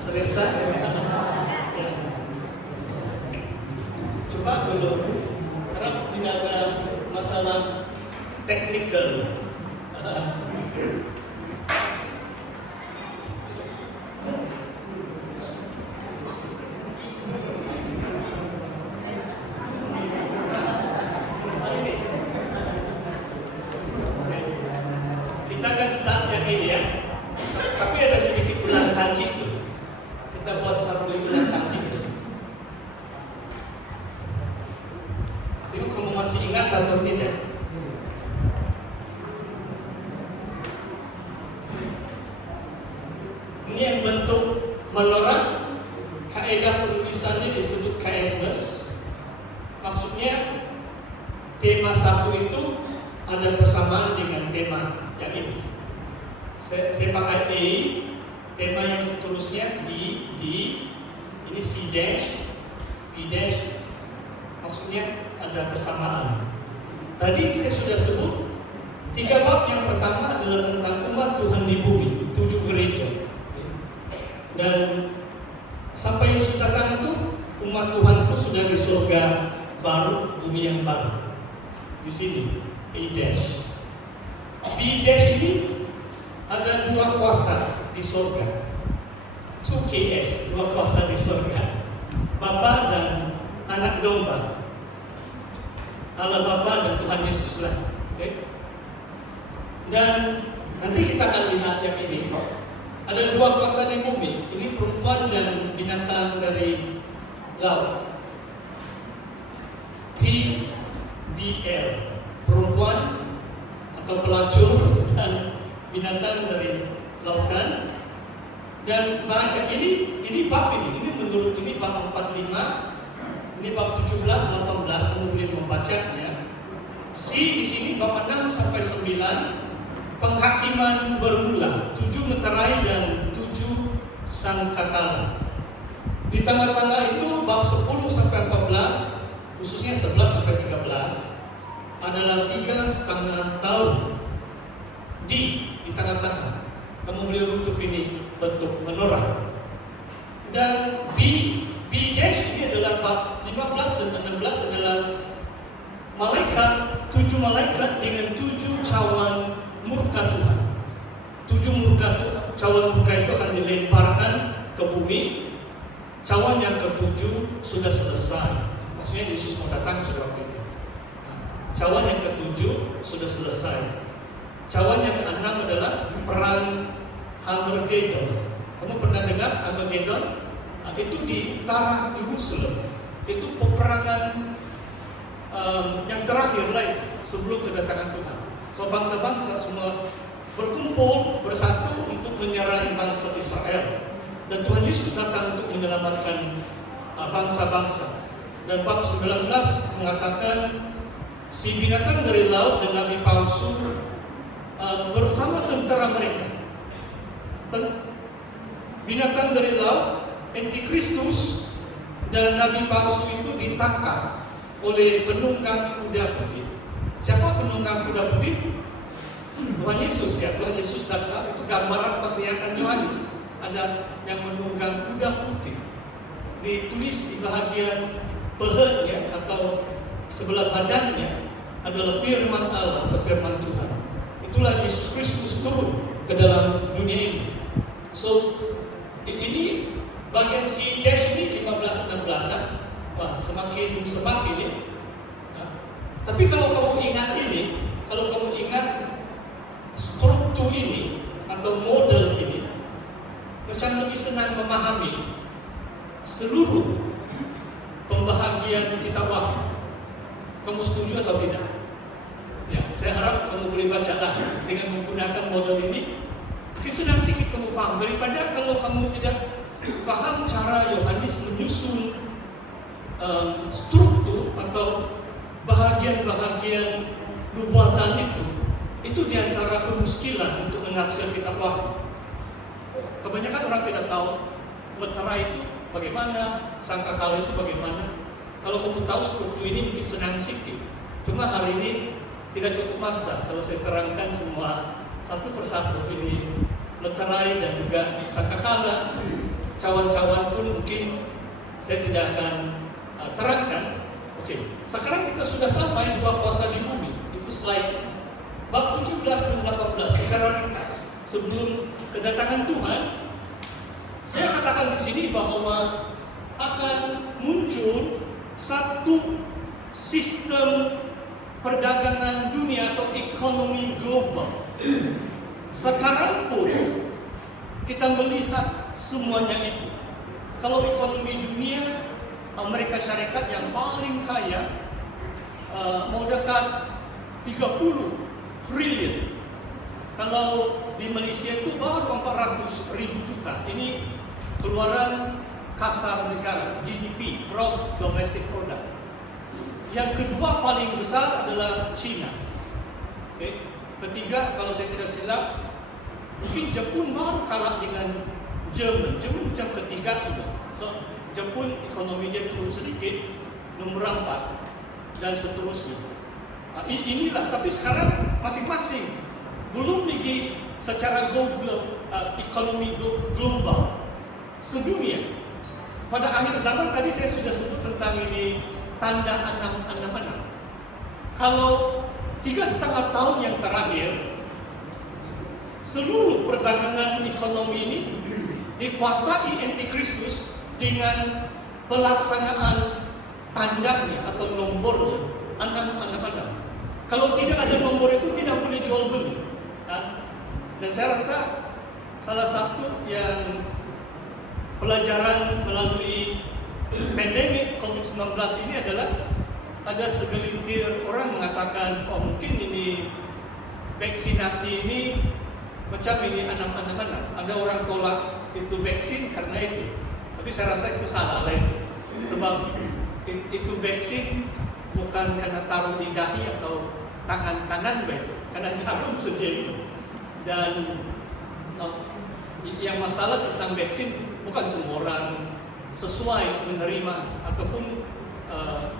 Selesai. Ya. Coba dulu, harap tidak ada masalah teknikal. Kita akan start yang ini ya. Tapi ada sedikit ulang kaji itu. Kita buat satu ulang kaji itu. Jadi kamu masih ingat atau tidak? Ini yang bentuk menorah. Kaidah penulisannya disebut kaesmes. Maksudnya tema satu itu ada persamaan dengan tema yang ini. Saya pakai A, tema yang seterusnya B, ini C dash, B dash, maksudnya ada persamaan. Tadi saya sudah sebut 3 bab. Yang pertama adalah tentang umat Tuhan di bumi, 7 gereja. Dan sampai Yesus datang itu umat Tuhan itu sudah di surga baru, bumi yang baru. Di sini A dash, B dash ini ada 2 kuasa di surga, 2KS, 2 kuasa di surga, Bapa dan Anak Domba, Allah Bapa dan Tuhan Yesus lah. Okay? Dan nanti kita akan lihat yang ini. Ada 2 kuasa di bumi. Ini perempuan dan binatang dari laut. PBL, perempuan atau pelacur dan binatang dari lautan. Dan barangkali ini bab ini menurut ini bab 45, ini bab 17, 18, kamu boleh membacanya. C di sini bab 6 sampai 9, penghakiman bermula, 7 meterai dan 7 sangkakala. Di tengah-tengah itu bab 10 sampai 14, khususnya 11 sampai 13 adalah 3,5 tahun. Di tengah-tengah, kamu boleh rujuk ini bentuk menorah. Dan B dash ini adalah bab 15 dan 16 adalah malaikat, 7 malaikat dengan 7 cawan murka Tuhan. 7 cawan murka itu akan dilemparkan ke bumi. Cawan yang ke-7 sudah selesai. Maksudnya Yesus mau datang sudah waktu itu. Cawan yang ke-7 sudah selesai. Cawan yang ke-6 adalah perang Armageddon. Kamu pernah dengar Armageddon? Nah, itu di utara Yerusalem. Itu peperangan yang terakhir lah sebelum kedatangan Tuhan. So bangsa-bangsa semua berkumpul bersatu untuk menyerang bangsa Israel. Dan Tuhan Yesus datang untuk menyelamatkan bangsa-bangsa. Dan bab 19 mengatakan si binatang dari laut dan nabi palsu bersama tentara mereka. Binatang dari laut, Antikristus dan nabi palsu itu ditangkap oleh penunggang kuda putih. Siapa penunggang kuda putih? Tuhan Yesus ya. Tuhan Yesus datang, itu gambaran penglihatan Yohanes. Ada yang menunggang kuda putih. Ditulis di bahagian pehernya atau sebelah badannya adalah firman Allah atau firman Tuhan. Itulah Yesus Kristus turun ke dalam dunia ini. So ini bagian C dash ini 15-16an. Wah, semakin ya. Nah, tapi kalau kamu ingat ini, kalau kamu ingat struktur ini atau model ini, macam lebih senang memahami seluruh pembahagian kitab Wahyu. Kamu setuju atau tidak? Ya, saya harap kamu boleh baca lah dengan menggunakan model ini. Mungkin senang sedikit kamu faham daripada kalau kamu tidak faham cara Yohanes menyusun struktur atau bahagian-bahagian nubuatan itu diantara kemuskilan untuk menafsir kitab Wahyu. Kebanyakan orang tidak tahu meterai itu bagaimana, sangkakala itu bagaimana. Kalau kamu tahu struktur ini mungkin senang sedikit. Cuma hari ini tidak cukup masa kalau saya terangkan semua satu persatu ini meterai dan juga sangkakala cawan-cawan pun mungkin saya tidak akan terangkan. Oke, sekarang kita sudah sampai dua kuasa di bumi. Itu slide bab 17 dan 18 secara ringkas. Sebelum kedatangan Tuhan, saya katakan di sini bahwa akan muncul satu sistem perdagangan dunia atau ekonomi global. Sekarang pun kita melihat semuanya itu. Kalau ekonomi dunia, Amerika Syarikat yang paling kaya mau dekat 30 triliun. Kalau di Malaysia itu baru 400.000 juta. Ini keluaran kasar negara, GDP, Gross Domestic Product. Yang kedua paling besar adalah China. Okay. Ketiga, kalau saya tidak silap, mungkin Jepun baru kalah dengan Jerman. Jerman macam ketiga sudah. So, Jepun ekonomi dia turun sedikit, nomor 4 dan seterusnya. Inilah, tapi sekarang masing-masing belum lagi secara global, ekonomi global sedunia. Pada akhir zaman tadi saya sudah sebut tentang ini tanda 666. Kalau 3,5 tahun yang terakhir, seluruh perdagangan ekonomi ini dikuasai antikristus dengan pelaksanaan tandanya atau nombornya 666. Kalau tidak ada nomor itu tidak boleh jual beli. Dan saya rasa salah satu yang pelajaran melalui pandemik COVID-19 ini adalah ada segelintir orang mengatakan, oh mungkin ini vaksinasi ini macam ini 666. Ada orang tolak itu vaksin karena itu. Tapi saya rasa itu salah lah itu. Sebab itu vaksin bukan karena taruh di dahi atau tangan kanan baik, karena jarum saja itu. Dan yang masalah tentang vaksin bukan semua orang sesuai menerima ataupun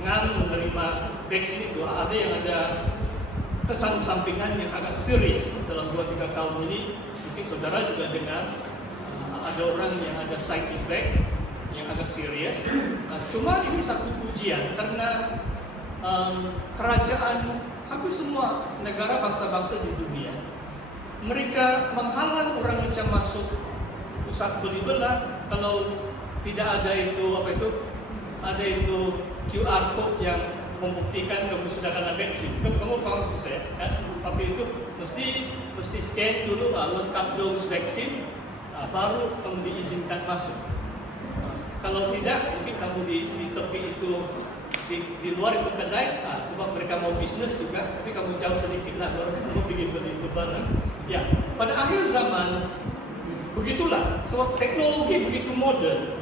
menerima vaksin itu. Ada yang ada kesan sampingan yang agak serius dalam 2-3 tahun ini. Mungkin saudara juga dengar ada orang yang ada side effect yang agak serius. Cuma ini satu ujian karena kerajaan hampir semua negara bangsa-bangsa di dunia, mereka menghalang orang macam masuk pusat beli belah kalau tidak ada itu ada itu QR code yang membuktikan kamu sudah kena vaksin. Kamu faham maksud saya kan? Tapi itu mesti scan dulu lengkap dos vaksin, baru kamu diizinkan masuk. Kalau tidak, mungkin kamu di tepi itu di luar itu kedai, sebab mereka mau bisnis juga, tapi kamu jauh sedikit lah baru kamu pergi beli itu barang. Ya, pada akhir zaman begitulah, sebab teknologi begitu modern.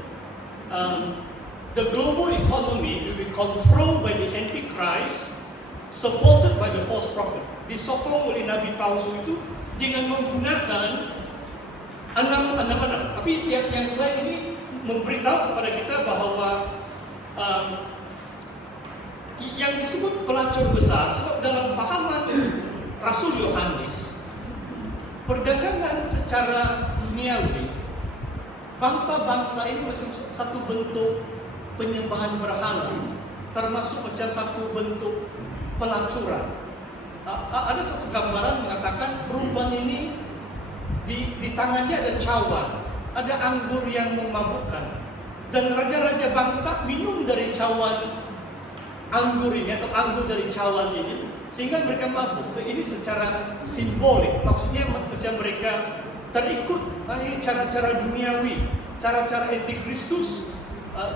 The global economy will be controlled by the Antichrist, supported by the false prophet. Disokong oleh Nabi palsu itu dengan menggunakan 666. Tapi yang slide ini memberitahu kepada kita bahwa yang disebut pelacur besar, sebab dalam fahaman Rasul Yohanes, perdagangan secara duniawi, bangsa-bangsa ini macam satu bentuk penyembahan berhala, termasuk macam satu bentuk pelacuran. Ada satu gambaran mengatakan perempuan ini di tangannya ada cawan, ada anggur yang memabukkan, dan raja-raja bangsa minum dari cawan anggur ini atau anggur dari cawan ini sehingga mereka mabuk. Ini secara simbolik, maksudnya macam mereka terikut cara-cara duniawi, cara-cara antikristus,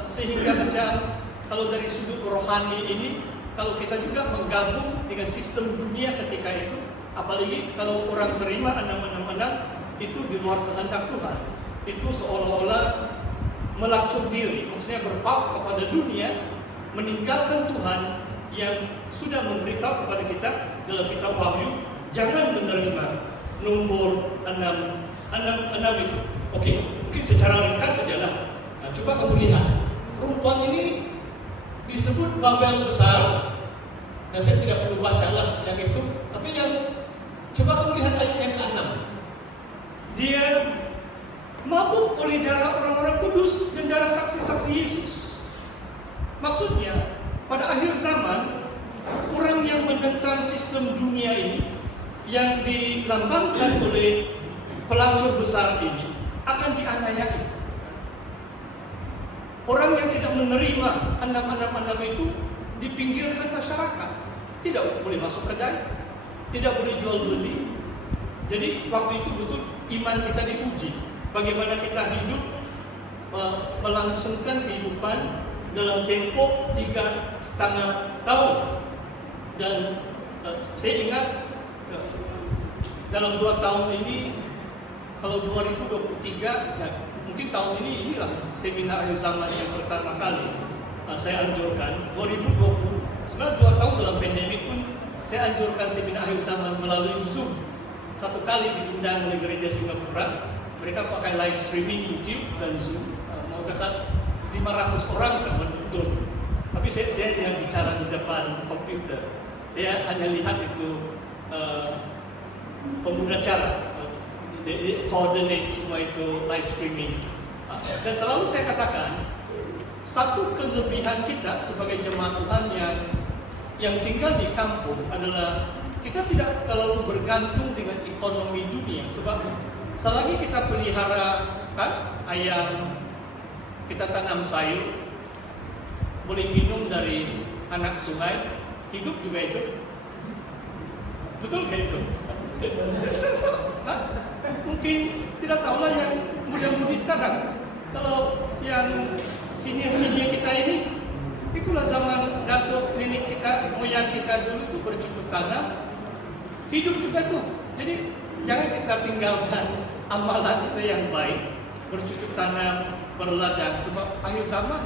sehingga macam kalau dari sudut rohani ini, kalau kita juga menggabung dengan sistem dunia ketika itu, apalagi kalau orang terima 666 itu di luar kehendak Tuhan, itu seolah-olah melacur diri, maksudnya berpaut kepada dunia, meninggalkan Tuhan yang sudah memberitahu kepada kita dalam kitab Wahyu, jangan menerima nomor 666 itu. Oke, mungkin secara ringkas sajalah. Coba kamu lihat, perempuan ini disebut Babel besar, dan saya tidak perlu bacalah yang itu, tapi yang coba kamu lihat ayat yang ke-6. Dia mabuk oleh darah orang-orang kudus. kudus dan darah saksi-saksi Yesus. Maksudnya, pada akhir zaman, orang yang menentang sistem dunia ini, yang dilambangkan oleh pelacur besar ini, akan dianiayai. Orang yang tidak menerima 666 itu dipinggirkan masyarakat. Tidak boleh masuk kedai, tidak boleh jual beli. Jadi waktu itu betul iman kita diuji. Bagaimana kita hidup, melangsungkan kehidupan dalam tempo 3,5 tahun. Dan saya ingat dalam 2 tahun ini, kalau 2023, ya, mungkin tahun ini inilah seminar akhir zaman yang pertama kali saya anjurkan. 2020, sebenarnya 2 tahun dalam pandemik pun saya anjurkan seminar akhir zaman melalui Zoom. 1 kali diundang oleh gereja Singapura. Mereka pakai live streaming YouTube dan Zoom. Mau dekat 500 orang kan menonton. Tapi saya tidak bicara di depan komputer. Saya hanya lihat itu pengguna cara, coordinate semua itu live streaming. Dan selalu saya katakan, satu kelebihan kita sebagai jemaat Tuhan yang tinggal di kampung adalah kita tidak terlalu bergantung dengan ekonomi dunia. Sebab selagi kita pelihara ayam, kita tanam sayur, boleh minum dari anak sungai, hidup juga itu. Betul kayak itu? Mungkin tidak tahulah yang muda-mudi sekarang. Kalau yang senior-senior kita ini, itulah zaman datuk nenek kita, moyang kita dulu itu bercocok tanam, hidup juga tuh. Jadi jangan kita tinggalkan amalan kita yang baik, bercocok tanam, berladang. Sebab akhir zaman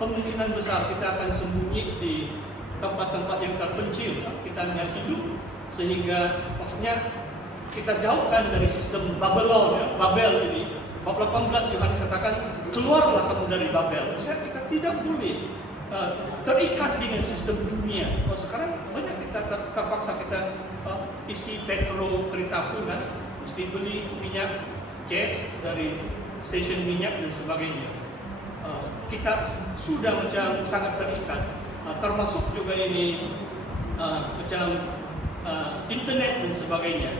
kemungkinan besar kita akan sembunyi di tempat-tempat yang terpencil. Kita hanya hidup sehingga maksudnya kita jauhkan dari sistem Babylon, ya, Babel ini. Bab 18 Yohanes katakan, keluarlah kamu dari Babel. Maksudnya kita tidak boleh terikat dengan sistem dunia. Sekarang banyak kita terpaksa kita isi petrol kereta api kan, mesti beli minyak gas dari stasiun minyak dan sebagainya. Kita sudah macam sangat terikat, termasuk juga ini macam internet dan sebagainya.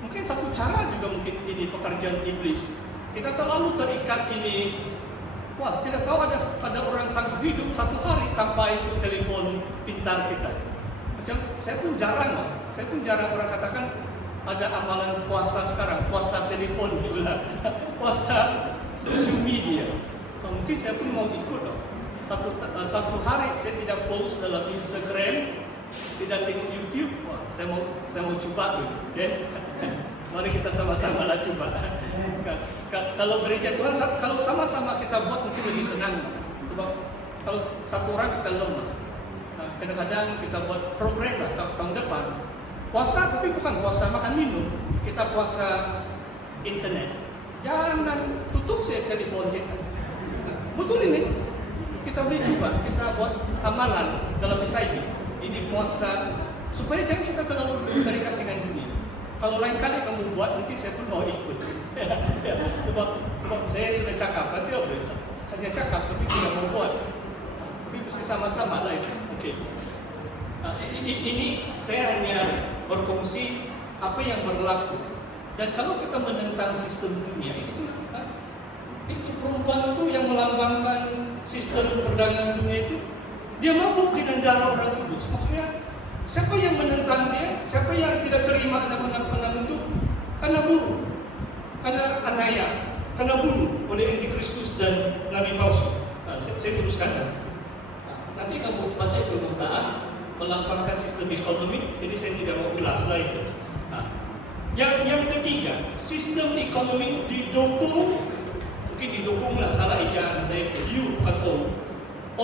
Mungkin satu cara juga mungkin ini pekerjaan iblis. Kita terlalu terikat ini. Wah, tidak tahu ada orang sanggup hidup 1 hari tanpa itu telepon pintar kita. Macam saya pun jarang orang katakan ada amalan puasa sekarang, puasa telepon juga, puasa social media. Mungkin saya pun mau ikut dong. Satu hari saya tidak post dalam Instagram, tidak tengok YouTube. Wah, saya mau coba dulu. Okay? Mari kita sama-sama lah coba. Kalau gereja Tuhan, kalau sama-sama kita buat mungkin lebih senang. Sebab kalau satu orang kita lemah. Kadang-kadang kita buat program lah tahun depan. Puasa tapi bukan puasa makan minum. Kita puasa internet. Jangan tutup saya telepon kita. Betul ini. Kita boleh coba. Kita buat amalan dalam SIB. Ini puasa supaya jangan kita terlalu terikat dengan dunia. Kalau lain kali kamu buat, mungkin saya pun mau ikut. sebab saya sudah cakap, nanti boleh hanya cakap tapi tidak mau buat. Tapi mesti sama-sama lah itu. Okay. Ini saya hanya berkongsi apa yang berlaku. Dan kalau kita menentang sistem dunia itu perempuan itu yang melambangkan sistem perdagangan dunia itu, dia mabuk dengan darah orang kudus. Maksudnya siapa yang menentang dia? Siapa yang tidak terima menang itu? Karena bunuh, karena anaya, karena bunuh oleh Antikristus dan Nabi palsu. Saya teruskan. Nanti kamu baca itu notaan melambangkan sistem ekonomi. Jadi saya tidak mau ulas lah itu. Yang ketiga, sistem ekonomi didukung, mungkin didukunglah salah ejaan saya itu, you bukan all,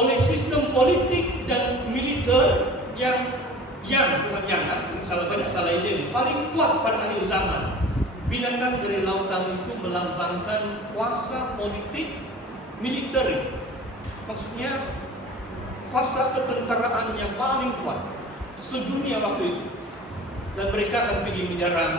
oleh sistem politik dan militer yang salah banyak salah ide paling kuat pada akhir zaman. Binatang dari lautan itu melambangkan kuasa politik militer. Maksudnya kuasa ketenteraan yang paling kuat sedunia waktu itu. Dan mereka akan pergi menyerang